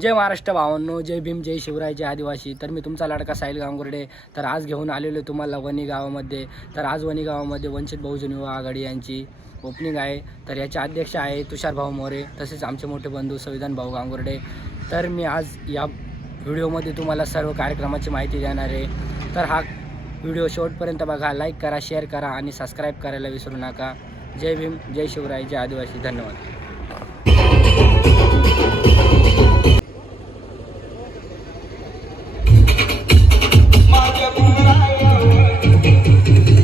जय महाराष्ट्र भावांनो जय भीम जय शिवराय जय आदिवासी. तर मी तुमचा लाडका साहिल गांगुर्डे. तर आज घेऊन आलेलो तुम्हाला वणी गावामध्ये तर आज वणी गावामध्ये वंचित बहुजन युवा आघाडी यांची ओपनिंग आहे. तर याचे अध्यक्ष आहे तुषार भाऊ मोरे तसेच आमचे मोठे बंधू संविधान भाऊ गांगुर्डे. तर मी आज या व्हिडिओमध्ये तुम्हाला सर्व कार्यक्रमाची माहिती देणार आहे. तर हा व्हिडिओ शेवटपर्यंत बघा लाईक करा शेअर करा आणि सबस्क्राईब करायला विसरू नका. जय भीम जय शिवराय जय आदिवासी. धन्यवाद. Thank you.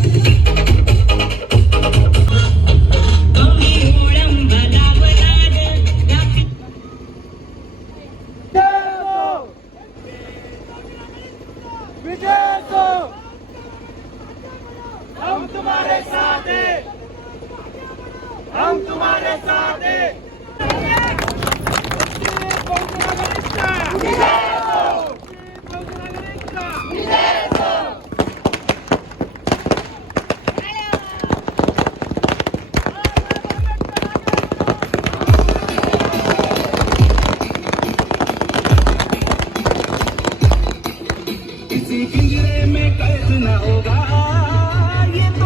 किसी पिंजरे में कैद न होगा। ये तो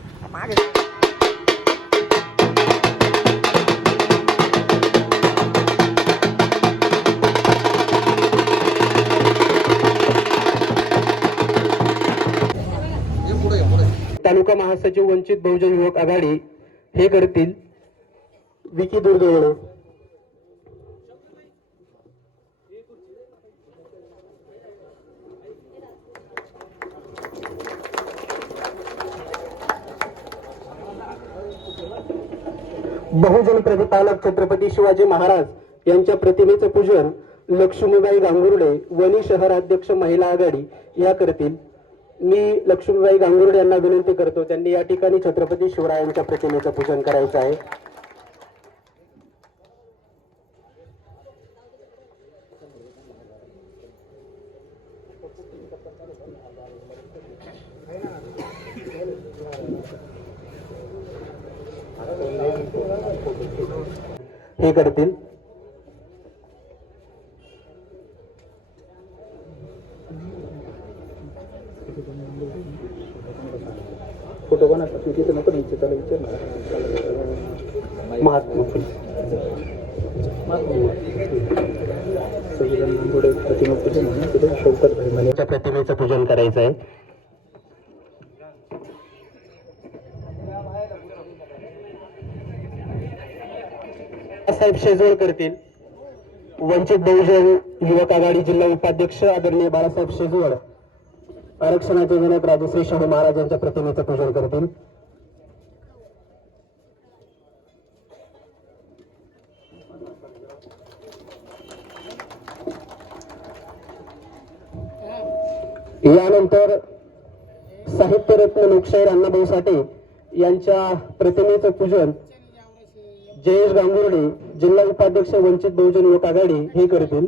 मागे. तालुका महासचिव वंचित बहुजन युवक आघाडी हे करतील. विकी दुर्गवण बहुजन प्रतिपालक छत्रपती शिवाजी महाराज यांच्या प्रतिमेचं पूजन लक्ष्मीबाई गांगुर्डे वणी शहराध्यक्ष महिला आघाडी या करतील. मी लक्ष्मीबाई गांगुर्डे यांना विनंती करतो त्यांनी या ठिकाणी छत्रपती शिवरायांच्या प्रतिमेचं पूजन करायचं आहे. हे करतील फोटो कोणाचा तिथे नको त्याला विचार महात्मा फुले। प्रतिमा पूजन आहे तिथे शौकत भाई प्रतिमेचं पूजन करायचं आहे साहेब शेजवळ करतील वंचित बहुजन युवक आघाडी जिल्हा उपाध्यक्ष आदरणीय बाळासाहेब शेजवळ आरक्षणाचे जनक राजश्री शाहू महाराजांच्या प्रतिमेचं पूजन करतील. यानंतर साहित्यरत्न लोकशाहीर अण्णाभाऊ साठे यांच्या प्रतिमेचं पूजन जयेश गांगुर्डे जिल्हा उपाध्यक्ष वंचित बहुजन युवक आघाडी हे करतील.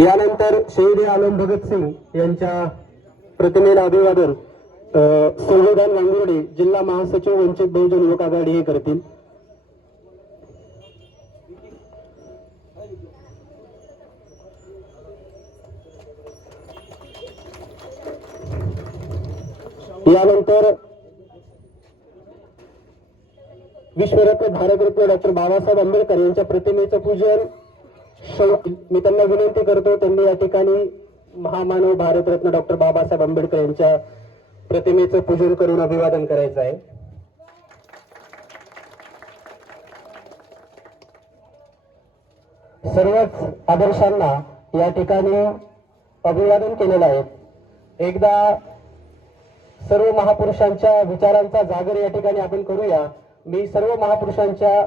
यानंतर शहीद आलम भगत सिंग यांच्या प्रतिमेला अभिवादन संविधान गांगुर्डे जिल्हा महासचिव वंचित बहुजन युवक आघाडी हे करतील. यानंतर विश्वरत्न भारतरत्न डॉक्टर बाबासाहेब आंबेडकर यांच्या प्रतिमेचं पूजन. मी त्यांना विनंती करतो त्यांनी या ठिकाणी महामानव भारतरत्न डॉक्टर बाबासाहेब आंबेडकर यांच्या प्रतिमेचं पूजन करून अभिवादन करायचं आहे. सर्वच आदर्शांना या ठिकाणी अभिवादन केलेलं आहे. एकदा सर्व महापुरुषांच्या विचारांचा जागर या ठिकाणी आपण करूया. मी सर्व महापुरुषांच्या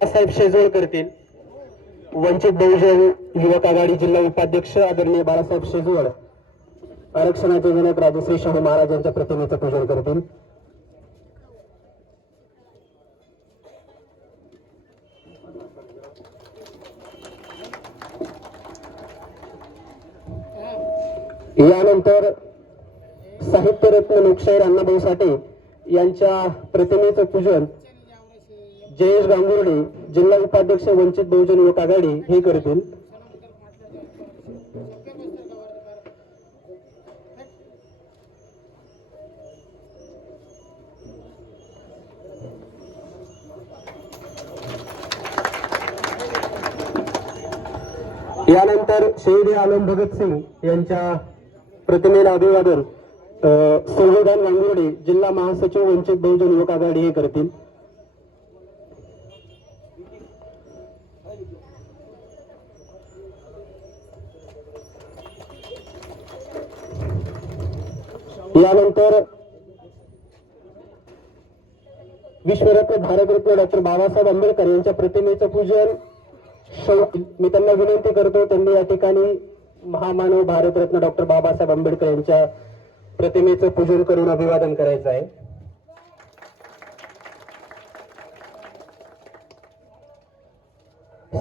साहेब शेजवळ करतील. वंचित बहुजन युवक आघाडी जिल्हा उपाध्यक्ष आदरणीय बाळासाहेब शेजवळ. आरक्षणाचे जनक राजश्री शाहू महाराजांच्या प्रतिमेचं पूजन करतील. यानंतर साहित्यरत्न लोकशाहीर अण्णाभाऊ साठे यांच्या प्रतिमेचं पूजन जयेश गांगुर्डे जिल्हा उपाध्यक्ष वंचित बहुजन युवक आघाडी हे करतील. यानंतर शहीद आलम भगतसिंग यांच्या प्रतिमेला अभिवादन संविधान वांगुर्डे जिल्हा महासचिव वंचित बहुजन युवक आघाडी हे करतील. यानंतर विश्वरत्न भारतरत्न डॉक्टर बाबासाहेब आंबेडकर यांच्या प्रतिमेचं पूजन मी त्यांना विनंती करतो त्यांनी या ठिकाणी महामानव भारतरत्न डॉक्टर बाबासाहेब आंबेडकर यांच्या प्रतिमेचं पूजन करून अभिवादन करायचं आहे.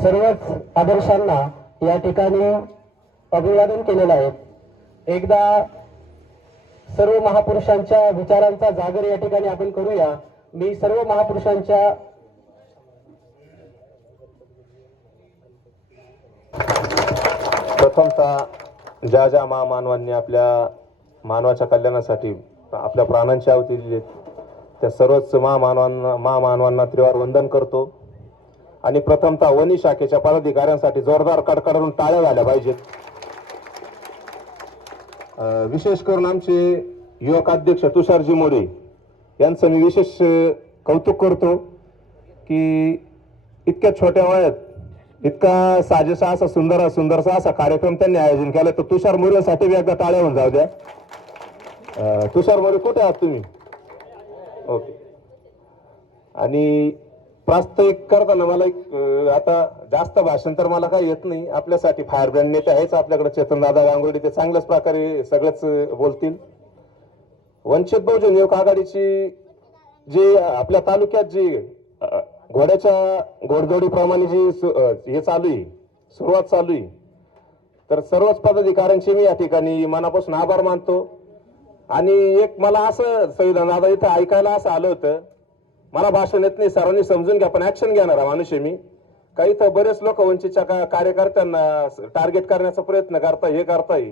सर्वच आदर्शांना या ठिकाणी अभिवादन केलेलं आहे. एकदा सर्व महापुरुषांच्या विचारांचा जागर या ठिकाणी आपण करूया. मी सर्व महापुरुषांच्या प्रथमतः ज्या ज्या महामानवांनी आपल्या मानवाच्या कल्याणासाठी आपल्या प्राणांची आहुती दिली त्या सर्वच महामानवांना महामानवांना त्रिवार वंदन करतो. आणि प्रथमतः वनी शाखेच्या पदाधिकाऱ्यांसाठी जोरदार कडकडून टाळ्या झाल्या पाहिजेत. विशेष करून आमचे युवक अध्यक्ष तुषारजी मोरे यांचं मी विशेष कौतुक करतो की इतक्या छोट्या वयात इतका साजेसा असा सुंदर सुंदरसा असा कार्यक्रम त्यांनी आयोजन केला. तर तुषार मोरेसाठी बी एकदा टाळ्या होऊन जाऊ द्या. तुषार मोरे कुठे आहात तुम्ही? ओके. आणि प्रास्ताविक करताना मला एक आता जास्त भाषण तर मला काही येत नाही. आपल्यासाठी फायर ब्रँड नेते आहेच आपल्याकडे. चेतनदादा गांगुर्डे ते चांगल्याच प्रकारे सगळेच बोलतील. वंचित बहुजन युवक आघाडीची जी आपल्या तालुक्यात जी घोड्याच्या घोडदौडीप्रमाणे जी सु- हे चालू आहे सुरुवात चालू आहे तर सर्वच पदाधिकाऱ्यांचे मी या ठिकाणी मनापासून आभार मानतो. आणि एक मला असं संविधान दादा इथं ऐकायला असं आलं होतं मला भाषण येत नाही सर्वांनी समजून घ्या पण ऍक्शन घेणारा माणूस आहे मी. काही तर बरेच लोक वंचितच्या का- कार्यकर्त्यांना टार्गेट करण्याचा प्रयत्न करताय हे करताय.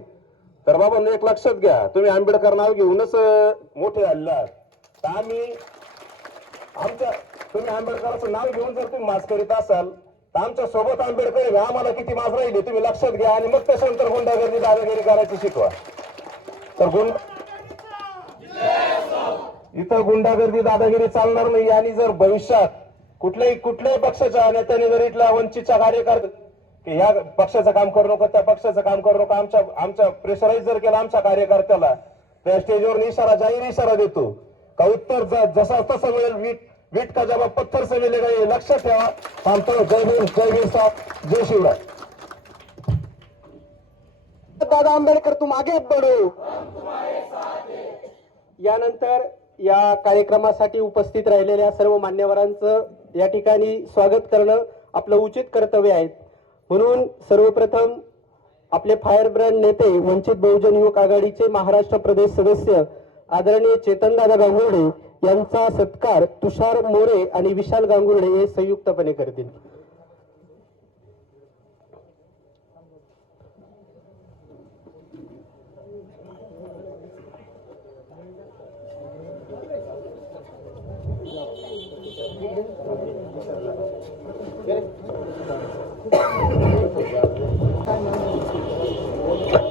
तर बाबा एक लक्षात घ्या तुम्ही आंबेडकर नाव घेऊनच मोठे झालेला आहात. तर आम्ही आमच्या तुम्ही आंबेडकराचं नाव घेऊन जर तुम्ही मास करीत असाल तर आमच्यासोबत आंबेडकर आम्हाला किती मास राहिले तुम्ही लक्षात घ्या आणि मग त्याच्यानंतर गुंडागर्दी दादागिरी करायची शिकवा. तर गुंड इथं गुंडागर्दी दादागिरी चालणार नाही आणि जर भविष्यात कुठल्याही कुठल्याही पक्षाच्या नेत्याने जर इथल्या वंचितच्या कार्यकर्त की ह्या पक्षाचं काम करू नका त्या पक्षाचं काम करू नका आमच्या आमच्या प्रेशराईज जर केला आमच्या कार्यकर्त्याला त्या स्टेजवर इशारा जाहीर इशारा देतो. का उत्तर जसा तसं मिळेल वीट वीट का जबाब पत्थर से मिलेगा हे लक्षात ठेवा. थांबतो जय भीम जय भीम साहेब जय शिवराय. दादा आंबेडकर तू मागे बढो यानंतर या कार्यक्रमासाठी उपस्थित राहिलेल्या सर्व मान्यवरांचं या ठिकाणी स्वागत करणं आपलं उचित कर्तव्य आहे. म्हणून सर्वप्रथम आपले फायर ब्रँड नेते वंचित बहुजन युवक आघाडीचे महाराष्ट्र प्रदेश सदस्य आदरणीय चेतनदादा गांगुर्डे यांचा सत्कार तुषार मोरे आणि विशाल गांगुर्डे हे संयुक्तपणे करतील.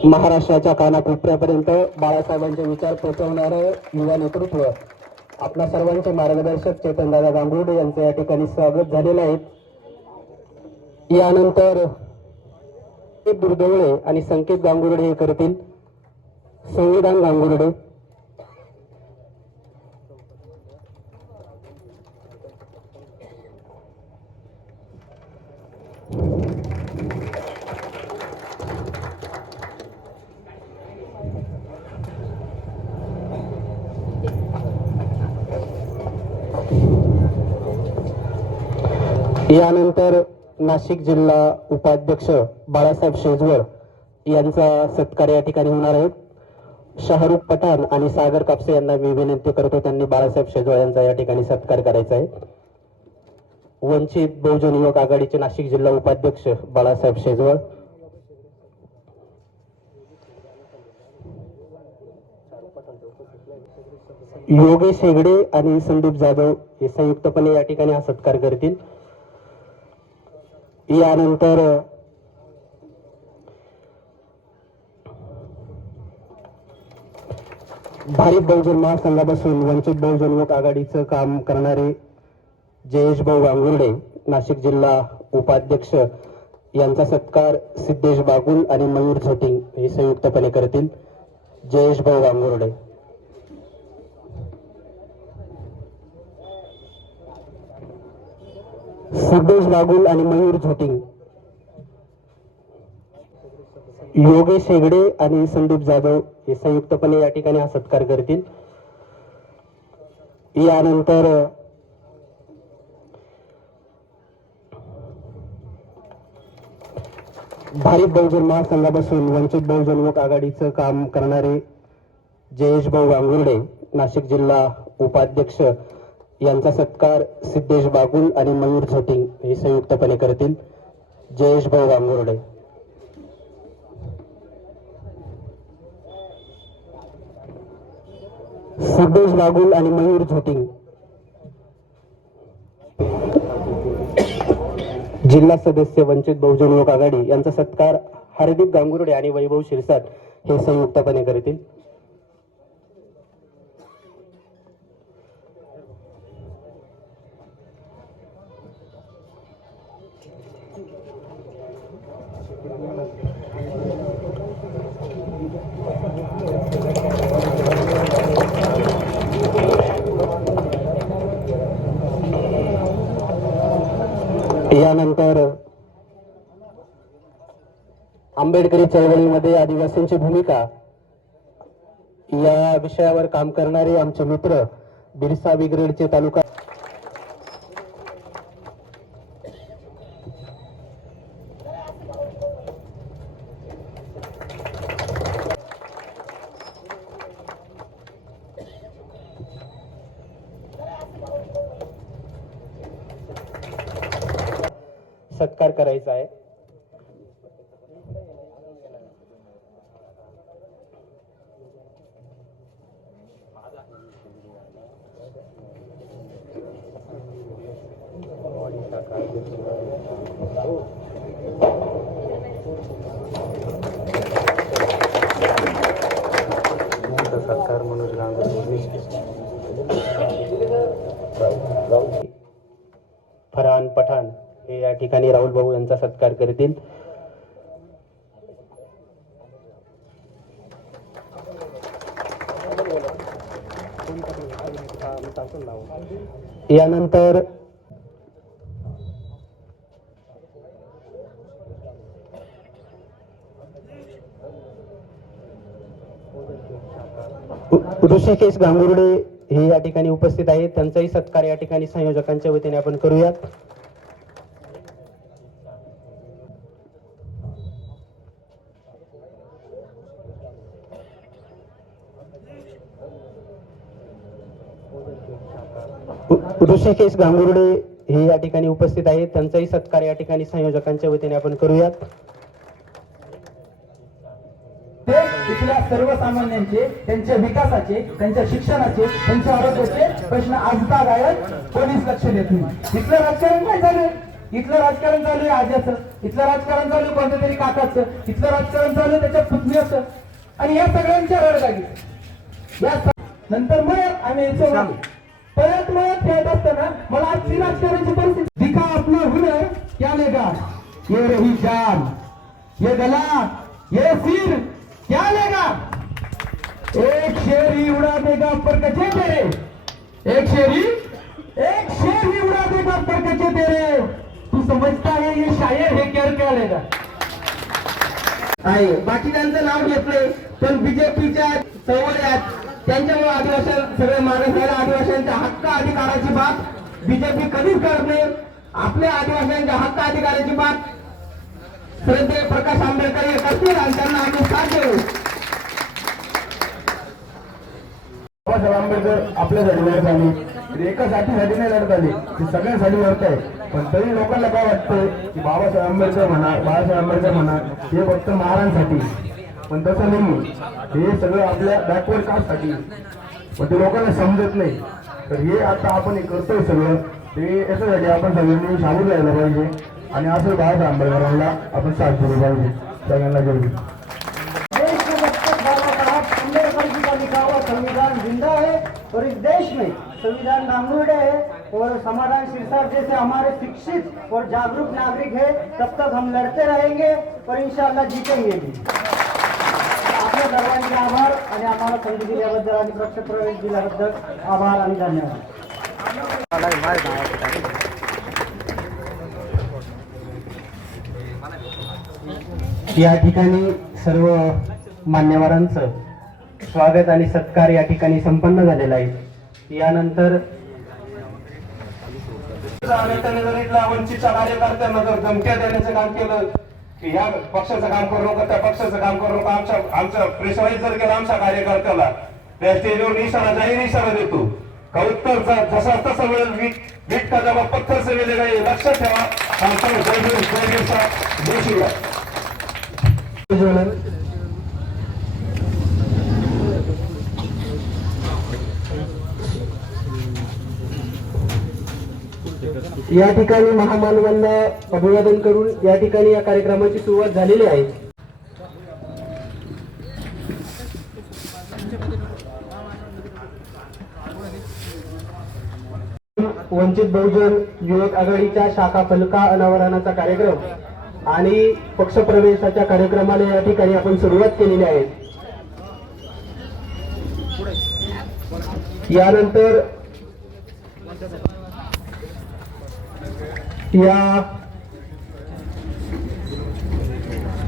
महाराष्ट्राच्या कानाकोपऱ्यापर्यंत बाळासाहेबांचे विचार पोचवणारं युवा नेतृत्व. आपल्या सर्वांचे मार्गदर्शक चेतनदादा गांगुर्डे यांचं या ठिकाणी स्वागत झालेलं आहे. यानंतर दुर्दवळे आणि संकेत गांगुर्डे हे करतील. संविधान गांगुर्डे. यानंतर नाशिक जिल्हा उपाध्यक्ष बाळासाहेब शेजवळ यांचा सत्कार या ठिकाणी होणार आहे. शाहरुख पठाण आणि सागर कापसे यांना मी विनंती करतो त्यांनी बाळासाहेब शेजवळ यांचा या ठिकाणी सत्कार करायचा आहे. वंचित बहुजन युवक आघाडीचे नाशिक जिल्हा उपाध्यक्ष बाळासाहेब शेजवळ. योगेश हेगडे आणि संदीप जाधव हे संयुक्तपणे या ठिकाणी हा सत्कार करतील. यानंतर भारिप बहुजन महासंघापासून वंचित बहुजन लोक आघाडीचं काम करणारे जयेश भाऊ गांगुर्डे नाशिक जिल्हा उपाध्यक्ष यांचा सत्कार सिद्धेश बागुल आणि मयूर झोटिंग हे संयुक्तपणे करतील. जयेश भाऊ गांगुर्डे सिद्धेश बागुल आणि मयूर झोटिंग. योगेश हेगडे आणि संदीप जाधव हे संयुक्तपणे या ठिकाणी हा सत्कार करतील. यानंतर भारिप बहुजन महासंघापासून वंचित बहुजन लोक आघाडीचं काम करणारे जयेश भाऊ गांगुर्डे नाशिक जिल्हा उपाध्यक्ष यांचा सत्कार सिद्धेश बागुल आणि मयूर झोटिंग हे संयुक्तपणे करतील. जयेश भाऊ गांगुर्डे सिद्धेश बागुल आणि मयूर झोटिंग. जिल्हा सदस्य वंचित बहुजन युवक आघाडी यांचा सत्कार हार्दिक गांगुर्डे आणि वैभव शिरसाट हे संयुक्तपणे करतील. यानंतर आंबेडकरी चळवळीमध्ये आदिवासींची भूमिका. या विषयावर काम करणारे आमचे मित्र बिरसा बिग्रेडचे तालुका सत्कार करायचा आहे सत्कार मनोज फरहान पठाण हे या ठिकाणी राहुल भाऊ यांचा सत्कार करतील. यानंतर ऋषिकेश गांगुर्डे हे या ठिकाणी उपस्थित आहेत. त्यांचाही सत्कार या ठिकाणी संयोजकांच्या वतीने आपण करूयात. ऋषिकेश गांगुर्डे हे या ठिकाणी उपस्थित आहेत. त्यांचाही सत्कार या ठिकाणी संयोजकांच्या वतीने आपण करूयात. ते इथल्या सर्वसामान्यांचे त्यांच्या विकासाचे त्यांच्या शिक्षणाचे त्यांच्या आरोग्याचे प्रश्न आजता गायक कोणीच लक्ष देत नाही. इथलं राजकारण काय आहे? इथलं राजकारण चालू आहे आज्याचं. इथलं राजकारण चालू आहे कोणत्या तरी काकाचं. इथलं राजकारण चालू आहे त्याच्या पुतण्याचं. आणि या सगळ्यांच्या रडगागी या नंतर मग आम्ही पळत मागे. परत खेळत असताना मला आजची राजकारणाची परिस्थिती दिखा आपलं हुनर क्या लेगा ये रही जान ये गला ये सिर क्या लेगा एक शेर ही उड़ा देगा पर कचे तेरे एक शेर? ही एक शेर ही उड़ा देगा पर कचे तेरे तू समजता है ये शायर है क्या क्या लेगा आहे. बाकीच्यांचं नाव घेतले पण बीजेपीच्या चळवळ्यात त्यांच्यामुळे आदिवासी सगळे माणूस झाले. आदिवासींच्या हक्क अधिकाराची बात बीजेपी कधीच करत नाही. आपल्या आदिवासींच्या हक्क अधिकाराची बात श्रद्धे प्रकाश आंबेडकर हे करतील आणि त्यांना आम्ही साथ देऊ. बाबासाहेब आंबेडकर आपल्यासाठी लढत आली तर एका साठीसाठी नाही लढत आली. ती सगळ्यांसाठी लढत आहे. पण तरी लोकांना काय वाटतंय की बाबासाहेब आंबेडकर म्हणा बाळासाहेब आंबेडकर म्हणा हे फक्त महाराजांसाठी. पण तसं नाही. हे सगळं आपल्या बॅकवर्ड कास्टसाठी पण ते लोकांना समजत नाही. तर हे आता आपण हे करतोय सगळं. ते याच्यासाठी आपण सगळ्यांनी सामोरं राहिलं पाहिजे. आणि असं बाहेर आंबेडकरांना आपण साथ दिली पाहिजे. सगळ्यांना जरूर लिखा हुआ संविधान जिंदा है और इस देश में संविधान नामरूढ़ है और समाधान सिरसाट जैसे हमारे शिक्षित और जागरूक नागरिक है तब तक हम लड़ते रहेंगे और इंशाल्लाह जीतेंगे भी. सर्वांचे आभार आणि आम्हाला संधी दिल्याबद्दल आणि प्रवेश दिल्याबद्दल आभार आणि धन्यवाद. या ठिकाणी सर्व मान्यवरांचं स्वागत आणि सत्कार या ठिकाणी संपन्न झालेला आहे. यानंतर वंचितच्या कार्यकर्त्यांना जर धमक्या देण्याचं काम केलं की या पक्षाचं काम करू नका त्या पक्षाचं काम करू नका. आमच्या आमचं प्रेसवाईज जर केलं आमच्या कार्यकर्त्याला त्या स्टेजवर इशारा जाहीर इशारा देतो. का उत्तर जसा तसा मिळेल वीट वीट का जबाब पत्थर से मिलेगा हे लक्षात ठेवा. आमचा जय या ठिकाणी महामानवांना अभिवादन करून या ठिकाणी या कार्यक्रमाची सुरुवात झालेली आहे. वंचित बहुजन युवक आघाडीच्या शाखा फलका अनावरणाचा कार्यक्रम आणि पक्षप्रवेशाच्या कार्यक्रमाला या ठिकाणी आपण सुरुवात केलेली आहे. यानंतर या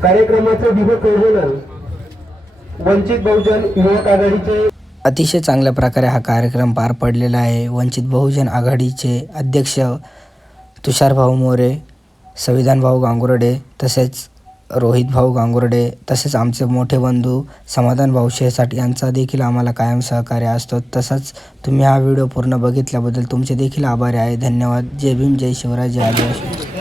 कार्यक्रमाचं दिवस वंचित बहुजन युवक आघाडीचे अतिशय चांगल्या प्रकारे हा कार्यक्रम पार पडलेला आहे. वंचित बहुजन आघाडीचे अध्यक्ष तुषारभाऊ मोरे संविधानभाऊ गांगुर्डे तसेच रोहित भाऊ गांगुर्डे तसेच आमचे मोठे बंधू समाधान भाऊ शेसाट यांचा देखील आम्हाला कायम सहकार्य असतो. तसंच तुम्ही हा व्हिडिओ पूर्ण बघितल्याबद्दल तुमचे देखील आभारी आहे. धन्यवाद. जय भीम. जय शिवराय. जय आदिवासी.